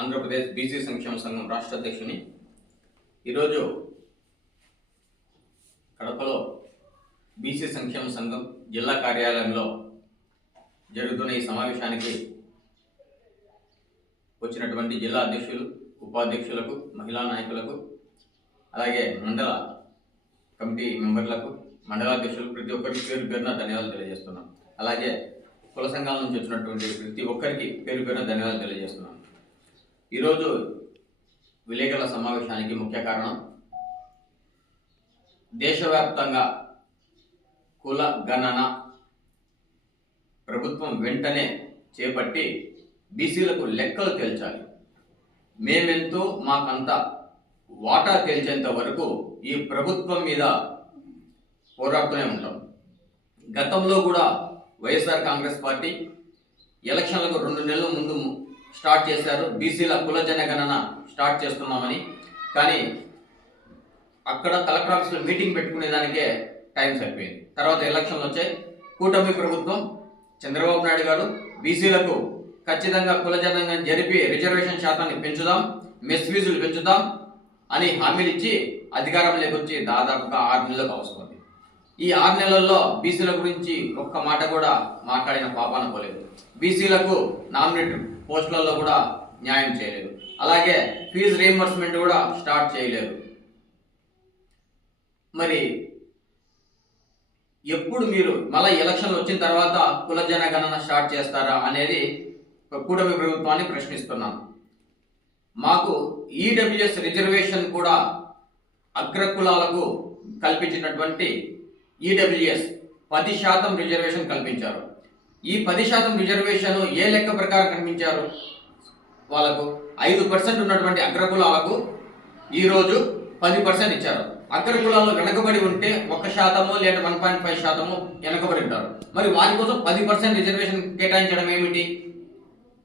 Andhra Pradesh BC సంక్షేమ సంఘం రాష్ట్ర అధ్యక్షుని. ఈరోజు కడపలో బీసీ సంక్షేమ సంఘం జిల్లా కార్యాలయంలో జరుగుతున్న ఈ సమావేశానికి వచ్చినటువంటి జిల్లా అధ్యక్షులు ఉపాధ్యక్షులకు మహిళా నాయకులకు అలాగే మండల కమిటీ మెంబర్లకు మండలాధ్యక్షులు ప్రతి ఒక్కరికి పేరు పేరున ధన్యవాదాలు తెలియజేస్తున్నాం. అలాగే కుల సంఘాల నుంచి వచ్చినటువంటి ప్రతి ఒక్కరికి పేరు పేరున ధన్యవాదాలు తెలియజేస్తున్నాం. ఈరోజు విలేకరుల సమావేశానికి ముఖ్య కారణం దేశవ్యాప్తంగా కుల గణన ప్రభుత్వం వెంటనే చేపట్టి బీసీలకు లెక్కలు తేల్చాలి. మేమెంతో మాకంత వాటా తేల్చేంత వరకు ఈ ప్రభుత్వం మీద పోరాడుతూనే ఉంటాం. గతంలో కూడా వైఎస్ఆర్ కాంగ్రెస్ పార్టీ ఎలక్షన్లకు రెండు నెలల ముందు స్టార్ట్ చేశారు. బీసీల కుల జనగణన స్టార్ట్ చేస్తున్నామని. కానీ అక్కడ కలెక్టర్ ఆఫీస్లో మీటింగ్ పెట్టుకునేదానికే టైం సరిపోయింది. తర్వాత ఎలక్షన్లు వచ్చాయి. కూటమి ప్రభుత్వం చంద్రబాబు నాయుడు గారు బీసీలకు ఖచ్చితంగా కుల జనగణన జరిపి రిజర్వేషన్ శాతాన్ని పెంచుదాం మెస్ ఫీజులు పెంచుదాం అని హామీలు ఇచ్చి అధికారంలోకి వచ్చి దాదాపుగా ఆరు నెలలకు అవసరం ఈ ఆరు నెలల్లో బీసీల గురించి ఒక్క మాట కూడా మాట్లాడిన పాపాన పోలేదు బీసీలకు నామినేట్ పోస్టులలో కూడా న్యాయం చేయలేదు. అలాగే ఫీజు రీఎంబర్స్మెంట్ కూడా స్టార్ట్ చేయలేదు. మరి ఎప్పుడు మీరు మళ్ళీ ఎలక్షన్లు వచ్చిన తర్వాత కుల జనగణన స్టార్ట్ చేస్తారా అనేది కూటమి ప్రభుత్వాన్ని ప్రశ్నిస్తున్నాను మాకు ఈడబ్ల్యూఎస్ రిజర్వేషన్ కూడా అగ్రకులాలకు కల్పించినటువంటి ఈడబ్ల్యూఎస్ పది శాతం రిజర్వేషన్ కల్పించారు. ఈ పది శాతం రిజర్వేషన్ ఏ లెక్క ప్రకారం కల్పించారు వాళ్ళకు ఐదు పర్సెంట్ ఉన్నటువంటి అగ్రకులాలకు ఈరోజు పది పర్సెంట్ ఇచ్చారు. అగ్రకులాలు వెనకబడి ఉంటే ఒక శాతము లేదా వన్ పాయింట్ ఫైవ్ శాతము వెనకబడి ఉంటారు. మరి వారి కోసం పది పర్సెంట్ రిజర్వేషన్ కేటాయించడం ఏమిటి?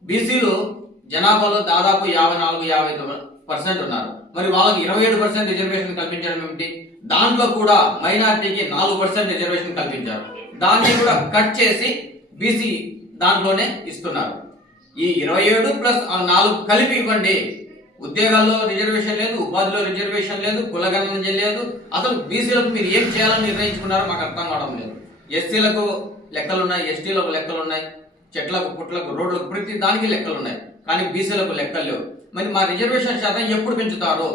బీసీలు జనాభాలో దాదాపు యాభై నాలుగు యాభై పర్సెంట్ ఉన్నారు. మరి వాళ్ళకి ఇరవై ఏడు పర్సెంట్ రిజర్వేషన్ కల్పించడం ఏమిటి? దాంట్లో కూడా మైనార్టీకి నాలుగు పర్సెంట్ రిజర్వేషన్ కల్పించారు. దాన్ని కూడా కట్ చేసి బీసీ దాంట్లోనే ఇస్తున్నారు. ఈ ఇరవై ఏడు ప్లస్ ఆ నాలుగు కలిపి ఇవ్వండి. ఉద్యోగాల్లో రిజర్వేషన్ లేదు ఉపాధిలో రిజర్వేషన్ లేదు కులగణన లేదు అసలు బీసీలకు మీరు ఏం చేయాలని నిర్ణయించుకున్నారో మాకు అర్థం కావడం లేదు. ఎస్సీలకు లెక్కలున్నాయి ఎస్టీలకు లెక్కలు ఉన్నాయి చెట్లకు పుట్లకు రోడ్లకు ప్రతి దానికి లెక్కలు ఉన్నాయి కానీ బీసీలకు లెక్కలు లేవు. మరి మా రిజర్వేషన్ శాతం ఎప్పుడు పెంచుతారు?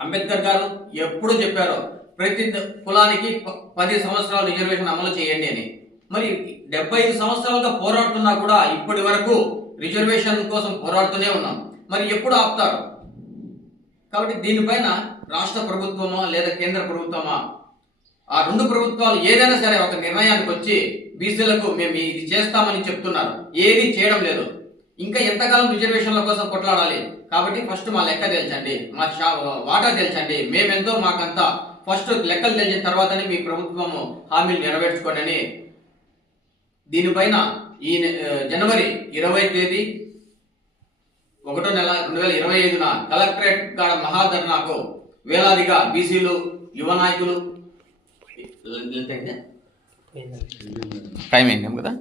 అంబేద్కర్ గారు ఎప్పుడు చెప్పారు ప్రతి కులానికి ప- పది సంవత్సరాలు రిజర్వేషన్ అమలు చేయండి అని. మరి డెబ్బై ఐదు సంవత్సరాలుగా పోరాడుతున్నా కూడా ఇప్పటి వరకు రిజర్వేషన్ కోసం పోరాడుతూనే ఉన్నాం. మరి ఎప్పుడు ఆపుతారు? కాబట్టి దీనిపైన రాష్ట్ర ప్రభుత్వమా లేదా కేంద్ర ప్రభుత్వమా? ఆ రెండు ప్రభుత్వాలు ఏదైనా సరే ఒక నిర్ణయానికి వచ్చి బీసీలకు మేము ఇది చేస్తామని చెప్తున్నారు. ఏది చేయడం లేదు. ఇంకా ఎంతకాలం రిజర్వేషన్ల కోసం కొట్లాడాలి? కాబట్టి ఫస్ట్ మా లెక్క తెలుసండి మా షా వాటా తెలుసండి మేమెంతో మాకంతా ఫస్ట్ లెక్కలు తెలిసిన తర్వాతనే మీ ప్రభుత్వము హామీలు నెరవేర్చుకోండి అని దీనిపైన ఈ జనవరి ఇరవై తేదీ ఒకటో నెల రెండు వేల ఇరవై ఐదున కలెక్టరేట్ కాడ మహాధర్నాకు వేలాదిగా బీసీలు యువ నాయకులు టైం అయింది కదా?